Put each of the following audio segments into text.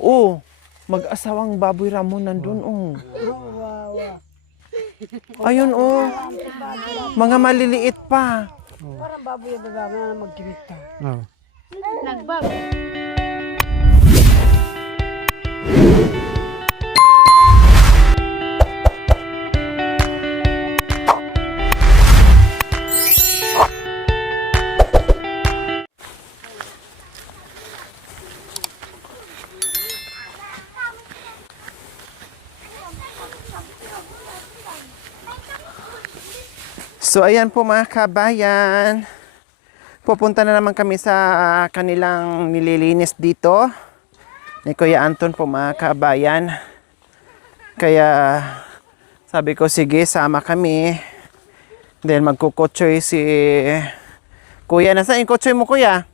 Oh, mag-asawang baboy Ramon nandun, oh. Ayun, oh. Mga maliliit pa. Parang baboy yung babae na magkimita. Oh. Nagbab. So ayan po mga kabayan. Pupunta na naman kami sa kanilang nililinis dito. Ni Kuya Anton po mga kabayan. Kaya sabi ko sige sama kami. Then magkukotsoy si Kuya. Nasaan yung kotsoy mo Kuya?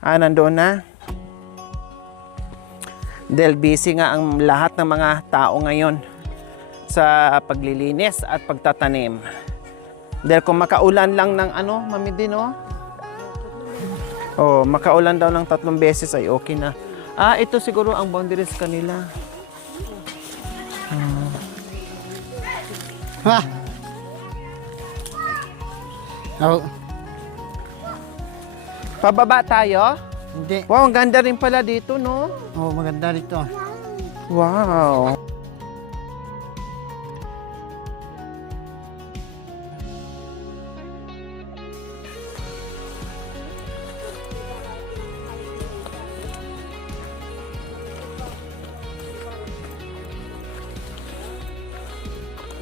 Ah, nandoon na. Dahil busy nga ang lahat ng mga tao ngayon sa paglilinis at pagtatanim. Dahil kung makaulan lang ng Mami din, oh. Oh, makaulan daw ng 3 beses ay okay na. Ah, ito siguro ang boundaries kanila. Ha? Oh. Pababa tayo? Hindi. Wow, ang ganda rin pala dito, no? Oh, maganda dito. Wow.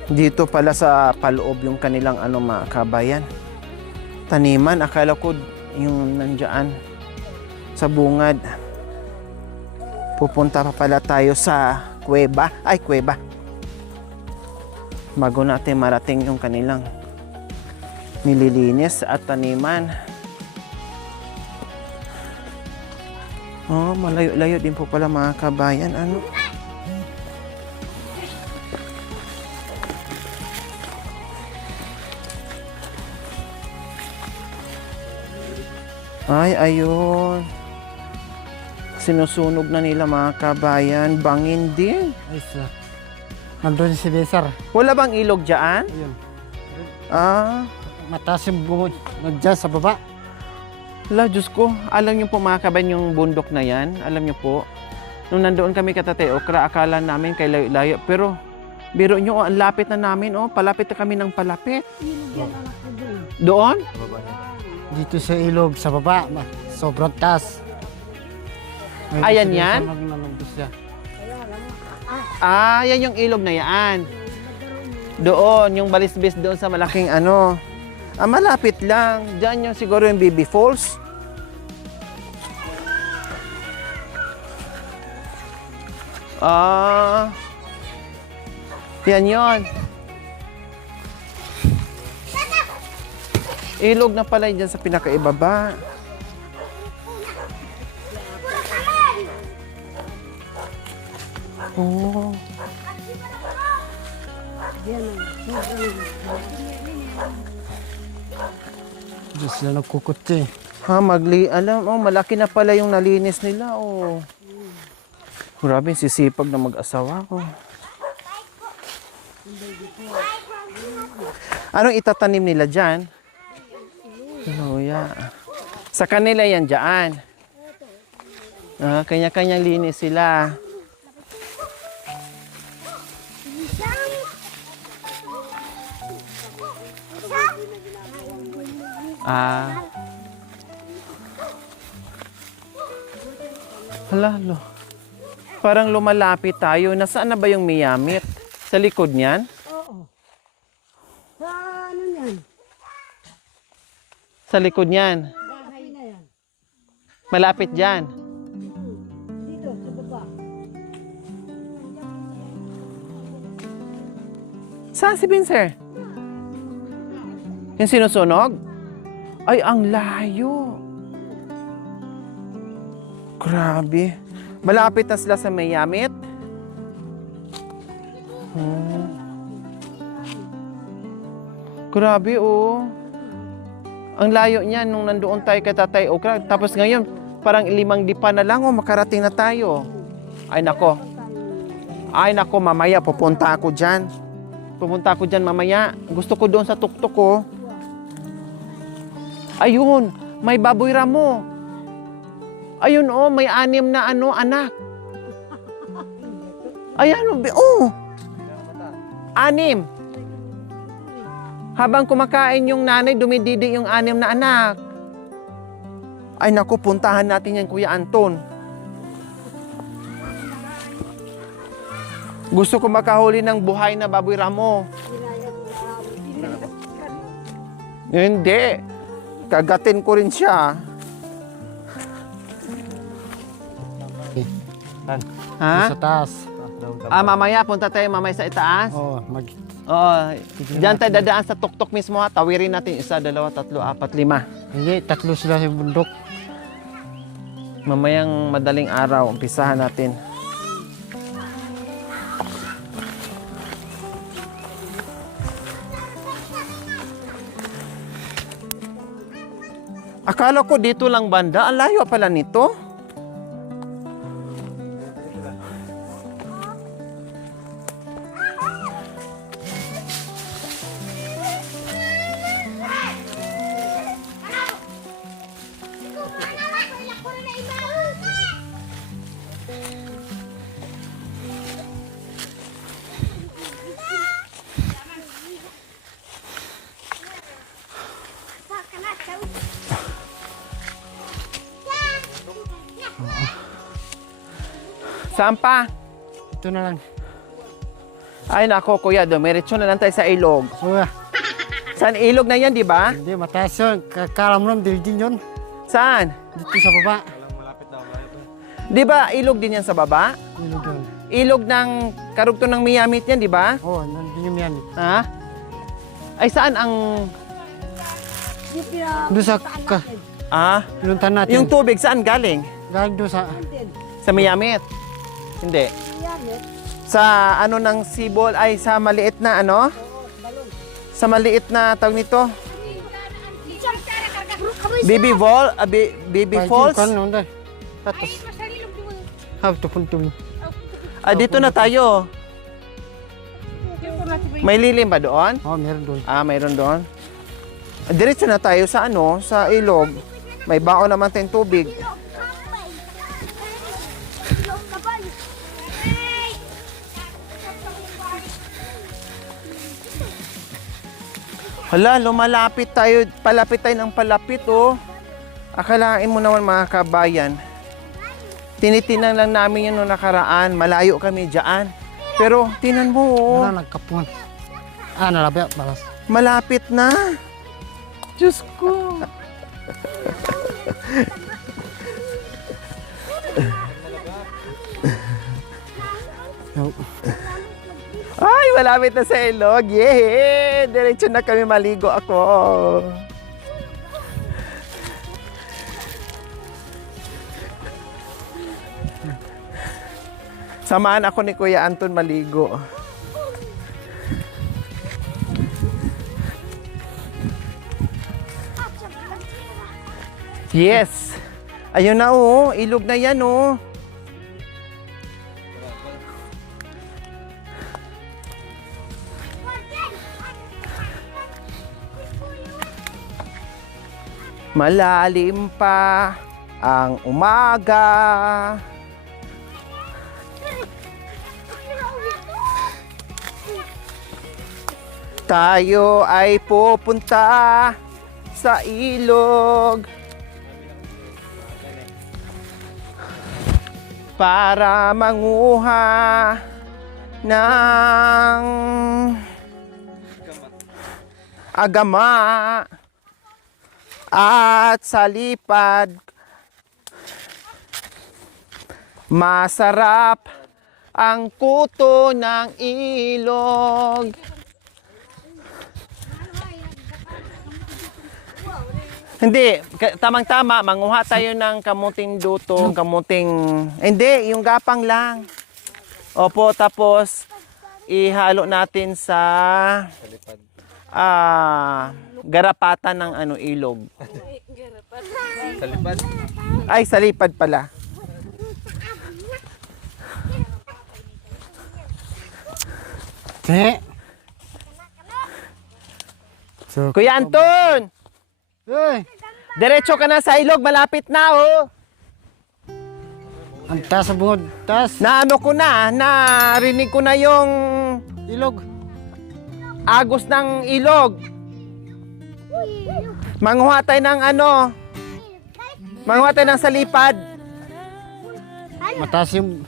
Dito pala sa paloob yung kanilang mga kabayan. Taniman, akala ko yung nandiyan sa bungad. Pupunta pa pala tayo sa kuweba. Ay, kuweba. Bago natin marating yung kanilang nililinis at taniman. Oh, malayo-layo din po pala mga kabayan. Ano? Ay, ayun. Sinusunog na nila mga kabayan. Bangin din. Ay, sa. Nandun si Besar. Wala bang ilog dyan? Ayun. Ah, Mataas yung bungod. Nandiyan sa baba. la, Diyos ko. Alam niyo po mga kabayan yung bundok na yan. Alam niyo po. Nung nandoon kami katatay Okra, akala namin kay layo-layo. Pero, biro nyo, ang lapit na namin. Oh, palapit na kami ng palapit. Doon? Dito sa ilog, sa baba. Sobrang taas. Ayan yan? Siya. Ah, yan yung ilog na yan. Doon, yung balisbis doon sa malaking Ah, malapit lang. Diyan yung siguro yung BB Falls. Ah, yan yon. Ilog na pala dyan sa pinakaibaba. Oh. Diyos sila nagkukuti. Malaki na pala yung nalinis nila, oh. Grabe, sisipag na mag-asawa ko. Anong itatanim nila dyan? Luya. Sa kanila yan dyan. Ah, kanya-kanyang linis sila. Ah. Hala, parang lumalapit tayo. Nasaan na ba yung Miyamit? Sa likod niyan? Oo. Sa ano yan? Sa likod niyan. Bahay na yan. Malapit dyan. Dito, sa baba. Saan si Binser? Yung sinusunog? Ay, ang layo. Grabe. Malapit na sila sa Miyamit. Grabe, oh. Ang layo niyan nung nandoon tayo kay Tatay Okra. Tapos ngayon, Parang 5 dipa na lang, makarating na tayo. Ay nako. Ay nako, mamaya pupunta ako dyan. Pupunta ako dyan mamaya. Gusto ko doon sa tuktok ko. Ayun, may baboy ramo. Ayun may 6 na anak. Ayan, 6. Habang kumakain yung nanay, dumididi yung 6 na anak. Ay naku, puntahan natin yan, Kuya Anton. Gusto ko makahuli ng buhay na baboy ramo. Hindi. Kagatin ko rin siya. Ha? Sa taas. Mamaya, punta tayo mamaya sa itaas. Oh, Diyan tayo dadaan sa tuktok mismo ha. Tawirin natin 1, 2, 3, 4, 5. Hindi, 3 sila sa bundok. Mamayang madaling araw, umpisahan natin. Akala ko dito lang banda. Ang layo pala nito. Saan pa? Ito na lang. Ay nako kuya, dumiretso na lang tayo sa ilog. So, Saan ilog na yan, di ba? hindi, mataas yun. Kalamram, din yun. Saan? Dito sa baba. Di ba ilog din yan sa baba? Ilog yun. Ilog ng karugtong ng Miyamit yan, di ba? Oh, nandun yan. Ha? Ay saan ang... Doon sa pinuntahan natin. Yung tubig saan galing? Galing doon sa... Sa Miyamit? Hindi. Sa ano ng Sibol ay sa maliit na ano? Sa maliit na tawag nito? Baby Fall? Baby Falls? Tapos, have to puntum. Dito na tayo. May lilim ba doon? Oh, meron doon. Mayroon doon. Diretso na tayo sa ano, sa ilog. May baon naman tayong tubig. Hala, lumalapit tayo, palapit tayo ng palapit, oh. Akalain mo naman mga kabayan. Tinitinan lang namin yun noong nakaraan, malayo kami dyan. Pero, tinan mo, oh. Nagkapungan. Nalabya, balas. Malapit na. Diyos ko. Ay, malapit na sa ilog. Yay! Diretso na kami maligo ako. Samahan ako ni Kuya Anton maligo. Yes. Ayun na oh, ilog na yan oh. Malalim pa ang umaga. Tayo ay pupunta sa ilog para manguha ng agama at sa lipad masarap ang kuto ng ilog. Hindi, tamang-tama, manguha tayo ng kamuting dutong, hindi, yung gapang lang. Opo, tapos ihalo natin sa garapatan ng ilog. Sa lipad. Ay, sa lipad pala. Te. So, Kuya Anton! Uy! Diretso ka na sa ilog, malapit na oh. Ang taas sa bungod. Taas. Naano ko na, narinig ko na yung Ilog. agos ng ilog. Manguha tayo ng ano, manguha tayo ng salipad. Mataas yung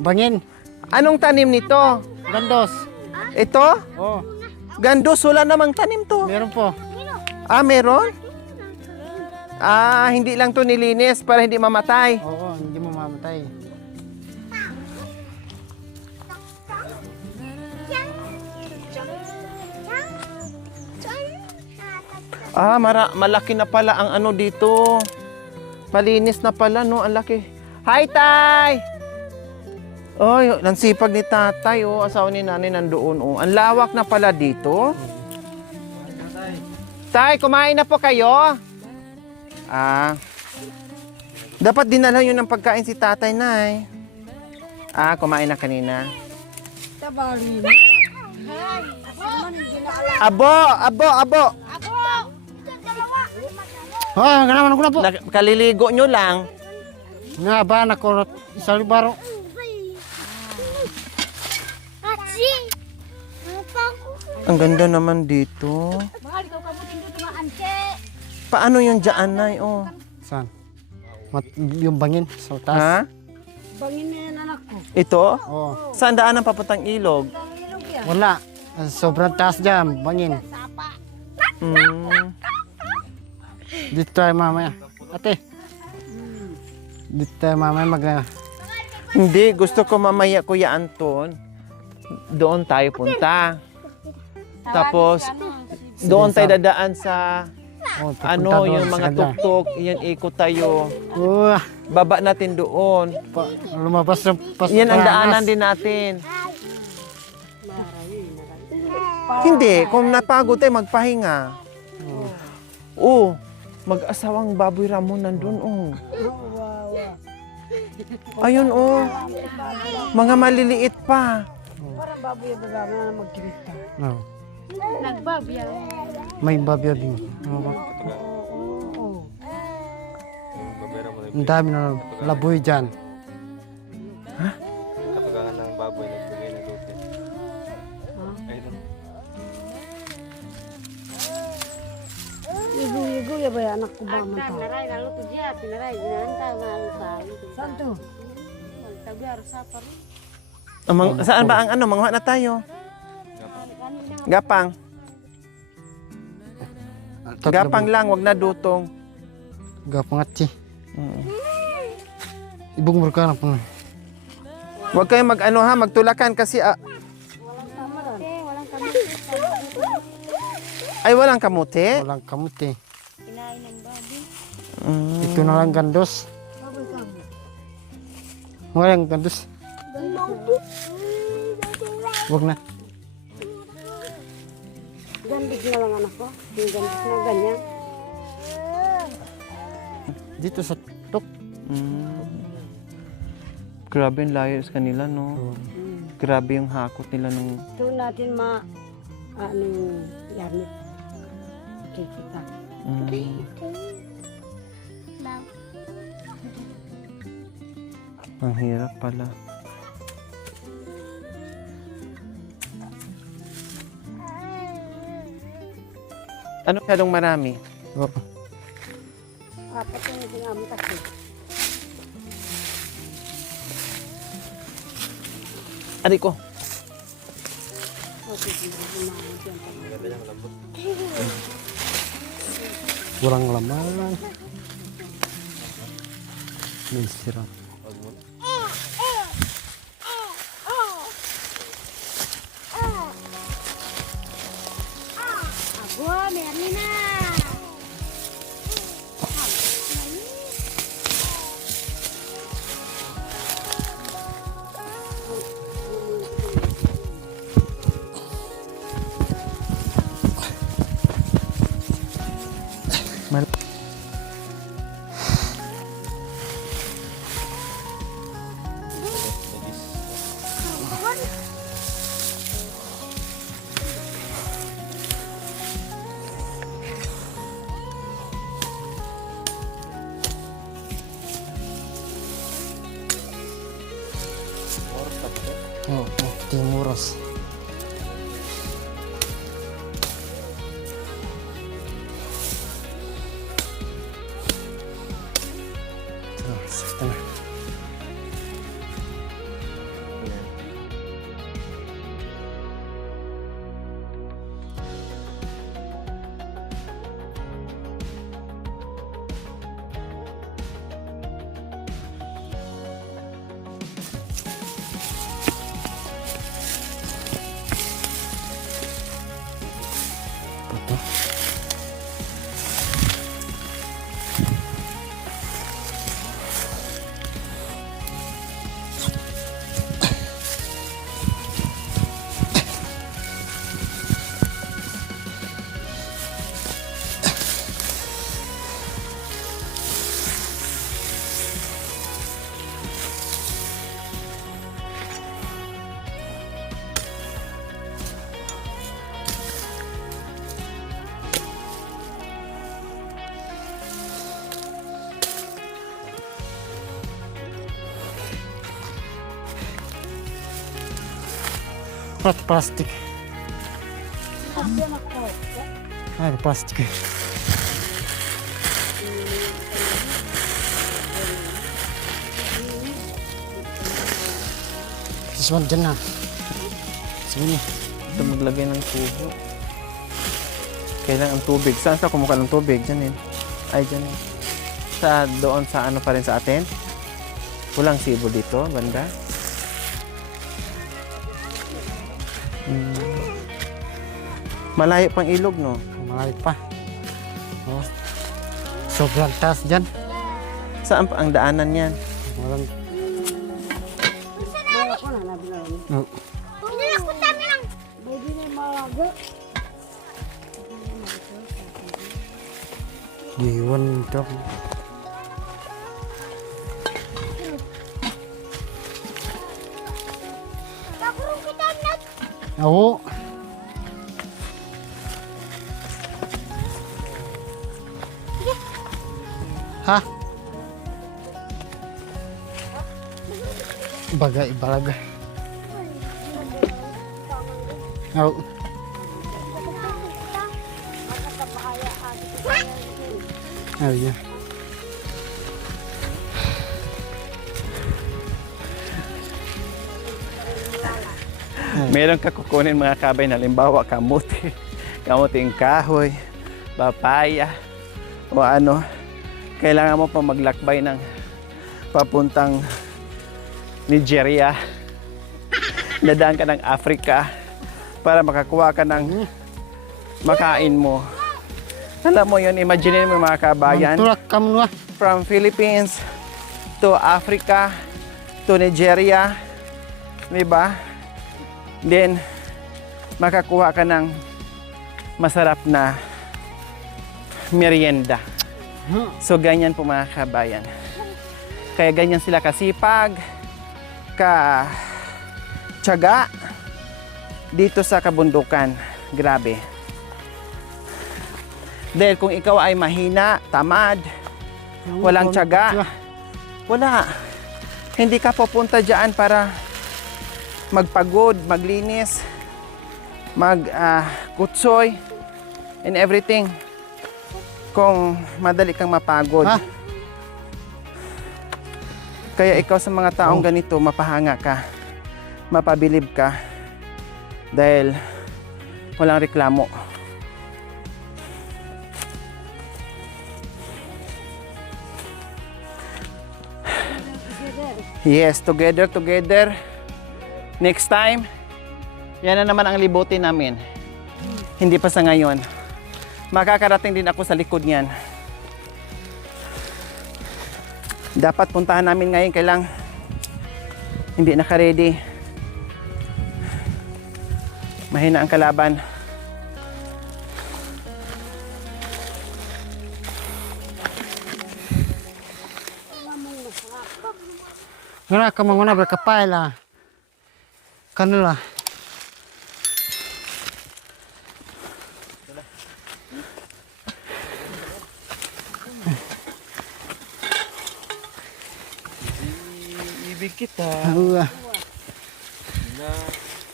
bangin. Anong tanim nito? Gandos. Ito? Oh, Gandos, wala namang tanim to. meron po. Ah, meron? Ah, hindi lang to nilinis para hindi mamatay. Oo, hindi mo mamatay. Ah, malaki na pala ang ano dito. Malinis na pala, no? Ang laki. Hi, Tay! Oy, nansipag ni tatay, oh. Asawa ni nanay nandoon, oh. Ang lawak na pala dito. Tay, kumain na po kayo? Ah. Dapat dinala yun ng pagkain si tatay, nay. Ah, kumain na kanina. Tabali na. Abo, abo, abo. Oh, ganaman ko na po. Kaliligo nyo lang. Nga ba, nakurot sa libaro. Ang ganda naman dito. Mahal ikaw kabutin dito nga anse. Paano yung dyan, nay? Oh. Saan? Yung bangin sa taas. Ha? Bangin na yan anak ko. Ito? Oh, Saan daan ang papuntang ilog? Ang ilog yan. wala. Sobrang taas dyan, bangin. Mm. Dito tayo mamaya. Ate. Dito tayo mamaya Hindi, gusto ko mamaya, Kuya Anton. Doon tayo punta. Tapos, doon tayo dadaan sa oh, pupunta ano, doon yung sa mga ganda. tuktok. Yan, ikot tayo. Oh, Baba natin doon. lumabas ng Yan ang daanan din natin. Hindi, kung napagod tayo, magpahinga. Oh, mag-asawang baboy Ramon nandun, oh. Ayun, oh. Mga maliliit pa. Parang baboy yung babae na magkirita. Oh, Nagbabya. may babyo din. Oh, Oo. ang dami na laboy dyan. Katugangan ng baboy nagbigay ng lupi. Ayun. Igo ya ba yan anak ko ba man to? Naray na luto dia, pinaray ginanta nga lupa. Saan to? Tabiar sa par. Saan ba ang ano? Manguha na tayo. Gapang. Gapang lang, wag na dutong. Gapang atsi. Ibong ka na po. Huwag kayong mag-ano ha, magtulakan kasi ay walang kamote. Walang kamuti. Kinain ng babi. Ito na lang gandos. Walang gandos. Huwag na. Gandis na lang anak ko. Yung gandis na ganyan. Dito sa tok. Grabe yung layers kanila, no? Grabe yung hakot nila ng... Ito natin ano yung yarnit. Kikita. Ang hirap pala. Ano masyadong marami? Oh. Apat yung ginamit kasi. Aray ko. Walang laman. May sirap. Wah, meron na. Oh, timuros. Ito na. Ito. Plastik. Ay, plastik. Siswan dyan na. Sini. Ito maglagay ng tubo. Kailangan tubig. Saan sa kumuha ng tubig? Diyan yun. Ay, dyan yun. Sa doon sa ano pa rin sa atin? Walang sibo dito, banda. Malayo pang ilog, no? Malayo pa. Oh. Sobrang taas dyan. Saan pa ang daanan yan? Walang... Maya ko na nabilang. Oh. Baby na malaga. Iwan ito. Oo. Ha? Bagay, balaga. Oo. Oh, yeah. Meron ka kukunin mga kabay na limbawa kamuti, kamuting kahoy, papaya, o ano. Kailangan mo pa maglakbay ng papuntang Nigeria. Dadaan ka ng Africa para makakuha ka ng makain mo. Alam mo yun, imagine mo mga kabayan. Tulak ka mo. From Philippines to Africa to Nigeria, di ba? Then makakuha ka ng masarap na merienda. So ganyan po mga kabayan. Kaya ganyan sila kasipag, tiyaga dito sa kabundukan. Grabe. Dahil kung ikaw ay mahina, tamad, walang tiyaga, wala. Hindi ka pupunta dyan para magpagod, maglinis, kutsoy, and everything. Kung madali kang mapagod. Ha? Kaya ikaw sa mga taong ganito, mapahanga ka, mapabilib ka, dahil walang reklamo. Yes, together. Next time, yan na naman ang libutin namin. Hindi pa sa ngayon. Makakarating din ako sa likod niyan. Dapat puntahan namin ngayon, kailang hindi naka-ready. Mahina ang kalaban. Ngana ka manguna berkapay lah. Kanula. Ibig kita. na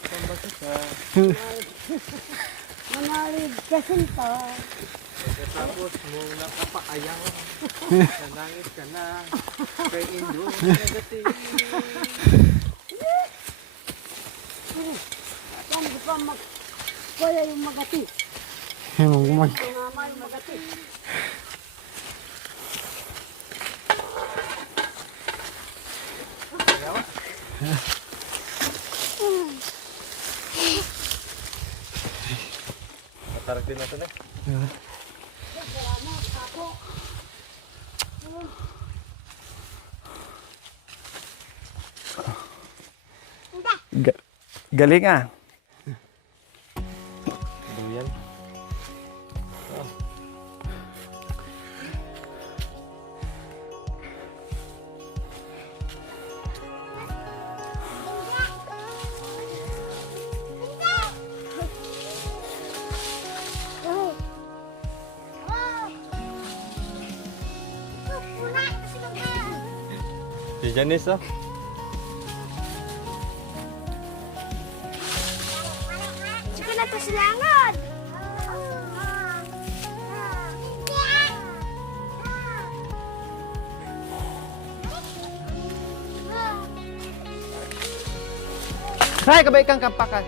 pambasa ka. Manalig kasi pa. Pagkatapos mo nakapakayang, nanangit ka na. Kay Indo, nagati. Yan, di pa kaya yung magati. Yung mag... Tumama yung magati. Matarak din natin eh. Galing ah. Duyan. Si Janice oh. Sige na to silangan. Hay, kabay kang kampakan.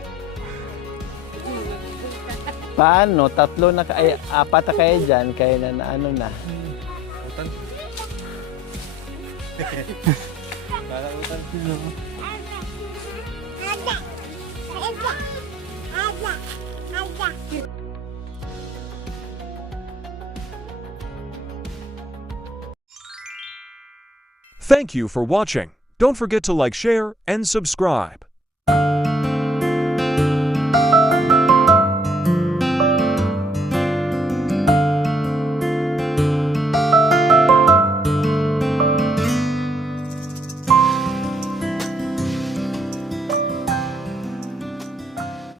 Paano? Tatlo na ay apat na kayo dyan, kaya na ano na. Utan. Kala utan. Thank you for watching. Don't forget to like, share, and subscribe.